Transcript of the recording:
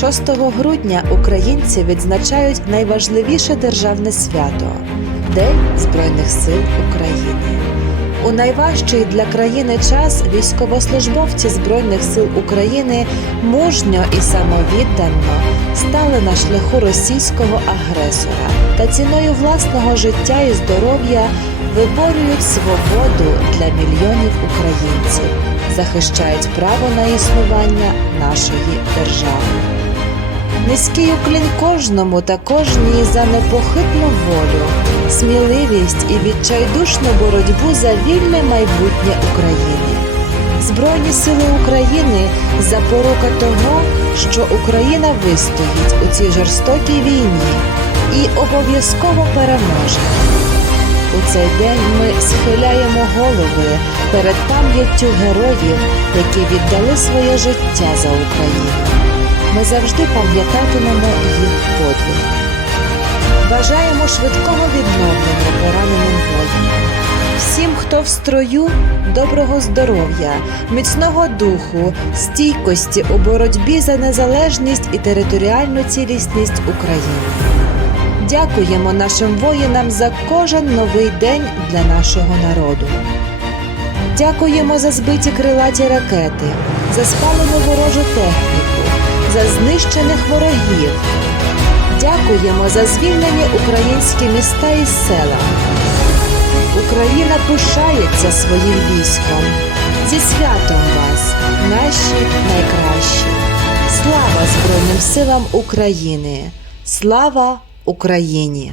6 грудня українці відзначають найважливіше державне свято День Збройних сил України. У найважчий для країни час військовослужбовці Збройних сил України мужньо і самовіддано стали на шляху російського агресора та ціною власного життя і здоров'я виборюють свободу для мільйонів українців, захищають право на існування нашої держави. Низький уклін кожному та кожній за непохитну волю, сміливість і відчайдушну боротьбу за вільне майбутнє України. Збройні сили України запорука того, що Україна вистоїть у цій жорстокій війні і обов'язково переможе. Цей день ми схиляємо голови перед пам'яттю героїв, які віддали своє життя за Україну. Ми завжди пам'ятатимемо їх подвиг. Бажаємо швидкого відновлення пораненим воїнам. Всім, хто в строю, доброго здоров'я, міцного духу, стійкості у боротьбі за незалежність і територіальну цілісність України. Дякуємо нашим воїнам за кожен новий день для нашого народу. Дякуємо за збиті крилаті ракети, за спалену ворожу техніку, за знищених ворогів. Дякуємо за звільнені українські міста і села. Україна пишається своїм військом. Зі святом вас, наші найкращі. Слава Збройним силам України! Слава Україні!